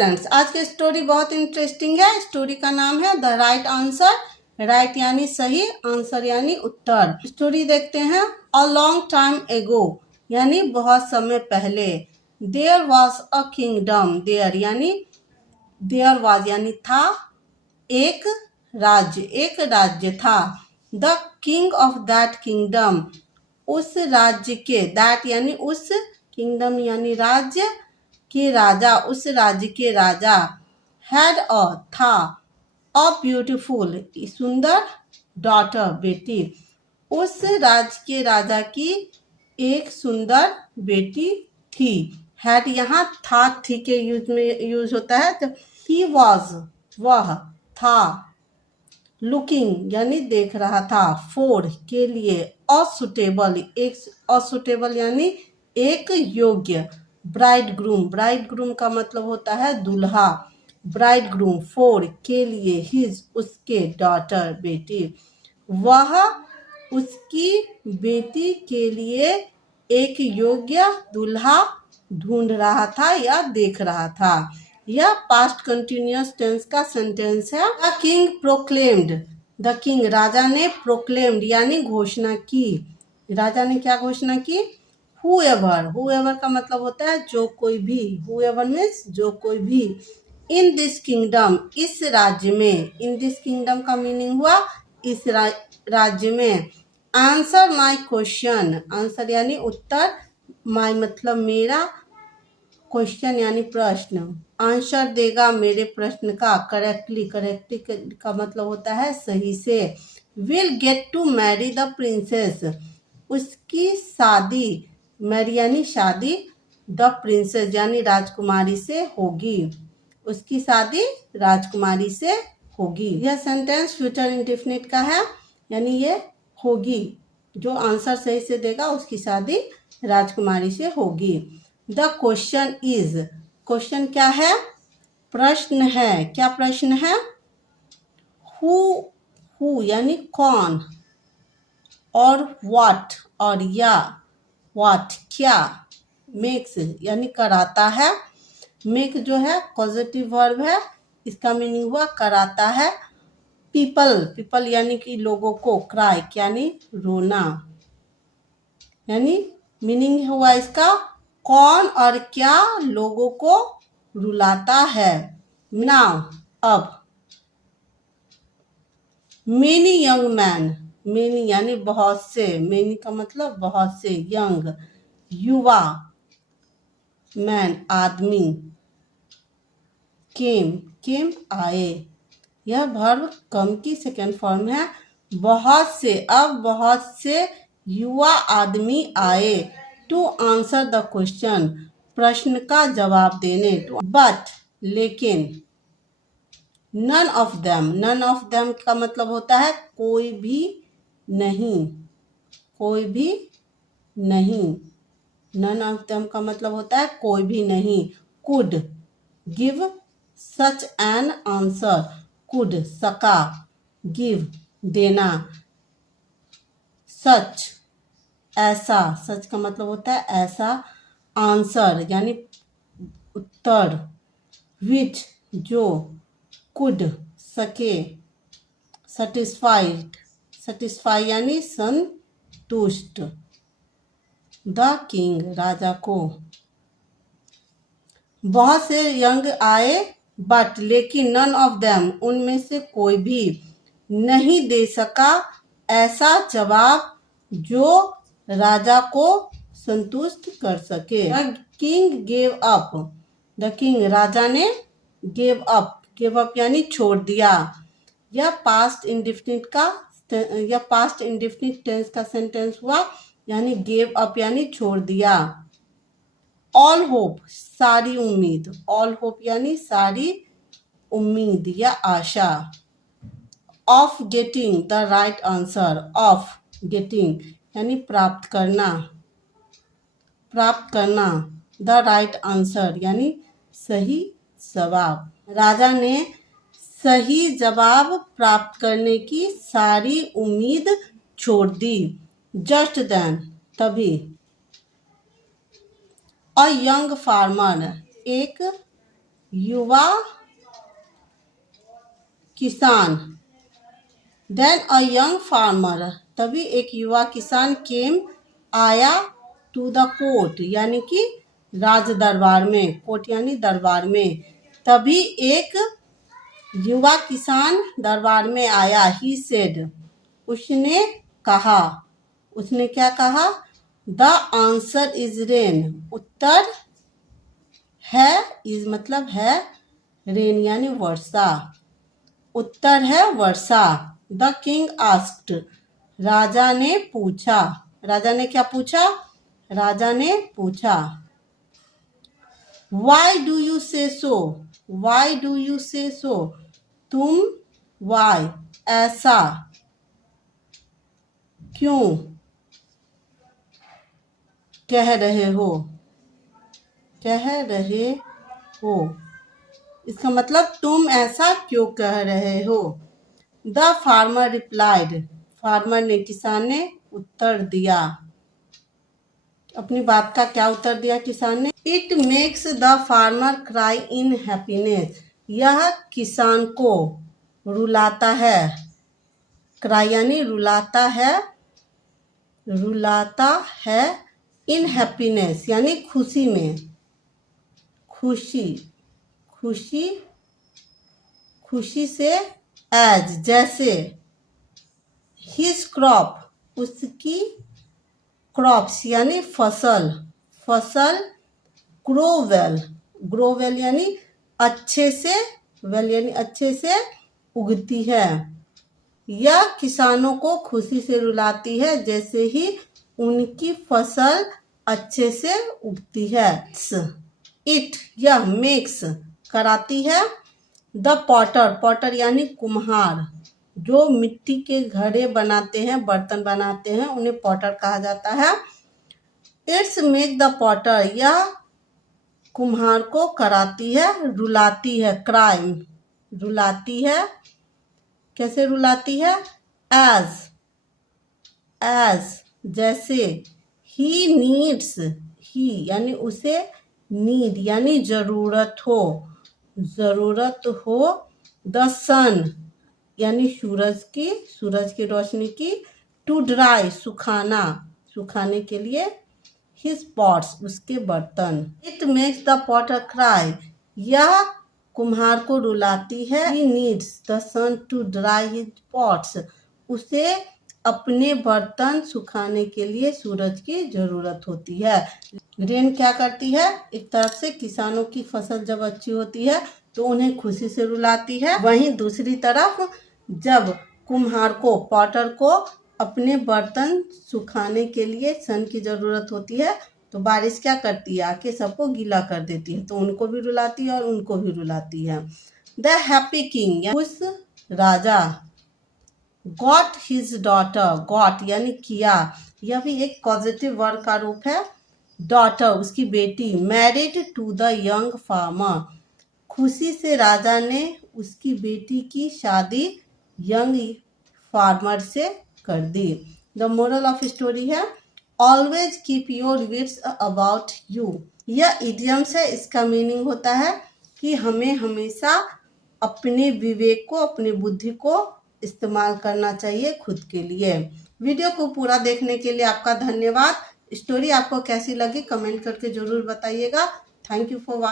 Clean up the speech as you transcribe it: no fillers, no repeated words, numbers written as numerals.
Friends, आज की story बहुत इंटरेस्टिंग है। स्टोरी का नाम है द राइट आंसर। राइट यानी सही, आंसर यानी उत्तर। स्टोरी देखते हैं। अ लॉन्ग टाइम एगो यानी बहुत समय पहले। There was a kingdom. There यानी देयर वॉज यानी था। एक राज्य था। The king of that kingdom, उस राज्य के। दैट यानी उस, किंगडम यानी राज्य के राजा, उस राज्य के राजा। हैड अ था, अ ब्यूटीफुल सुंदर, डॉटर बेटी। उस राज्य के राजा की एक सुंदर बेटी थी। हैड यहाँ था थी के यूज होता है। तो ही वॉज वह था। लुकिंग यानी देख रहा था। फॉर के लिए। असुटेबल एक, असुटेबल यानी एक योग्य। ब्राइड ग्रूम का मतलब होता है दूल्हा। ब्राइड ग्रूम फॉर के लिए। हिज उसके। डॉटर बेटी। वह उसकी बेटी के लिए एक योग्य दूल्हा ढूंढ रहा था या देख रहा था। यह पास्ट कंटिन्यूअस टेंस का सेंटेंस है। The king proclaimed. The king राजा ने। प्रोक्लेम्ड यानी घोषणा की। राजा ने क्या घोषणा की? हुएवर का मतलब होता है जो कोई भी। हुएवर मीन्स जो कोई भी। इन दिस किंगडम इस राज्य में। इन दिस किंगडम का मीनिंग हुआ इस राज्य में। Answer my question. आंसर यानी उत्तर। माई मतलब मेरा। क्वेश्चन यानी प्रश्न। आंसर देगा मेरे प्रश्न का। करेक्टली का मतलब होता है सही से। Will get to marry the princess, उसकी शादी। मैरी यानी शादी। द प्रिंसेस यानी राजकुमारी से होगी। उसकी शादी राजकुमारी से होगी। यह सेंटेंस फ्यूचर इंडेफिनिट का है, यानी ये होगी। जो आंसर सही से देगा उसकी शादी राजकुमारी से होगी। द क्वेश्चन इज, क्वेश्चन क्या है? प्रश्न है। क्या प्रश्न है? हु यानी कौन, और व्हाट और या। व्हाट क्या, मेक्स यानी कराता है। मेक जो है पॉजिटिव वर्ब है, इसका मीनिंग हुआ कराता है। पीपल यानी कि लोगों को। क्राई यानी रोना, यानी मीनिंग हुआ इसका कौन और क्या लोगों को रुलाता है। नाउ अब। मेनी यंग मैन, मेनी यानी बहुत से। मेनी का मतलब बहुत से। यंग युवा। मैन आदमी। केम आए। यह वर्ब कम की सेकेंड फॉर्म है। बहुत से, अब बहुत से युवा आदमी आए। टू आंसर द क्वेश्चन, प्रश्न का जवाब देने। बट लेकिन। नन ऑफ देम का मतलब होता है कोई भी नहीं। कोई भी नहीं। नन ऑफ देम का मतलब होता है कोई भी नहीं। Could give such an answer. Could सका, गिव देना, सच ऐसा। सच का मतलब होता है ऐसा। आंसर यानी उत्तर। विच जो। कुड सके। सेटिस्फाई यानी संतुष्ट। द किंग राजा को। बहुत से यंग आए, बट लेकिन नन ऑफ देम उनमें से कोई भी नहीं दे सका ऐसा जवाब जो राजा को संतुष्ट कर सके। The king gave up. The king राजा ने। गेव अप यानी छोड़ दिया। यह पास्ट इंडेफिनिट टेंस का सेंटेंस हुआ, यानी गेव अप यानी छोड़ दिया। ऑल होप सारी उम्मीद। ऑल होप यानी सारी उम्मीद या आशा। Of getting the right answer. Of getting यानी प्राप्त करना। द राइट आंसर यानी सही जवाब। राजा ने सही जवाब प्राप्त करने की सारी उम्मीद छोड़ दी। जस्ट देन तभी। अ यंग फार्मर एक युवा किसान। देन अ यंग फार्मर, तभी एक युवा किसान केम आया टू द कोर्ट, यानी कि राज दरबार में, कोर्ट यानी दरबार में। तभी एक युवा किसान दरबार में आया। ही सेड, उसने कहा, उसने क्या कहा? द आंसर इज रेन, उत्तर है, इज मतलब है, रेन यानी वर्षा, उत्तर है वर्षा। द किंग आस्क्ड, राजा ने पूछा। राजा ने क्या पूछा? राजा ने पूछा। वाई डू यू से सो, वाई डू यू से सो, तुम वाई ऐसा क्यों कह रहे हो, कह रहे हो, इसका मतलब तुम ऐसा क्यों कह रहे हो। द फार्मर रिप्लाइड, फार्मर ने, किसान ने उत्तर दिया। अपनी बात का क्या उत्तर दिया किसान ने? It makes the farmer cry in happiness, यह किसान को रुलाता है। क्राई यानी रुलाता है, रुलाता है। इन हैप्पीनेस यानी खुशी में, खुशी, खुशी, खुशी से। एज जैसे। हिज क्रॉप, उसकी क्रॉप्स यानी फसल, फसल। ग्रो वेल, ग्रो वेल यानी अच्छे से, वेल यानी अच्छे से उगती है। यह किसानों को खुशी से रुलाती है जैसे ही उनकी फसल अच्छे से उगती है। इट, यह मेक्स कराती है। द पॉटर, पॉटर यानी कुम्हार, जो मिट्टी के घड़े बनाते हैं, बर्तन बनाते हैं, उन्हें पॉटर कहा जाता है। इट्स मेक द पॉटर, यह कुम्हार को कराती है, रुलाती है। क्राइम, रुलाती है। कैसे रुलाती है? एज, एज जैसे। ही नीड्स, ही यानी उसे, नीड यानी जरूरत हो, जरूरत हो। द सन यानी सूरज की, सूरज की रोशनी की। टू ड्राई, सुखाना, सुखाने के लिए। हिज पॉट्स, उसके बर्तन। It makes the potter cry, यह कुम्हार को रुलाती है। He needs the sun to dry his pots, उसे अपने बर्तन सुखाने के लिए सूरज की जरूरत होती है। रेन क्या करती है? एक तरफ से किसानों की फसल जब अच्छी होती है तो उन्हें खुशी से रुलाती है, वहीं दूसरी तरफ जब कुम्हार को, पॉटर को अपने बर्तन सुखाने के लिए सन की जरूरत होती है तो बारिश क्या करती है? आके सबको गीला कर देती है, तो उनको भी रुलाती है और उनको भी रुलाती है। द हैप्पी किंग, उस राजा। गॉट हिज डॉटर, गॉट यानी किया, यह भी एक पॉजिटिव वर्ड का रूप है। डॉटर उसकी बेटी। Married to the young farmer, खुशी से राजा ने उसकी बेटी की शादी यंग फार्मर से कर दी। द मोरल ऑफ स्टोरी है always keep your wits about you. यह इडियम्स है, इसका मीनिंग होता है कि हमें हमेशा अपने विवेक को, अपनी बुद्धि को इस्तेमाल करना चाहिए खुद के लिए। वीडियो को पूरा देखने के लिए आपका धन्यवाद। स्टोरी आपको कैसी लगी कमेंट करके जरूर बताइएगा। Thank you for watching.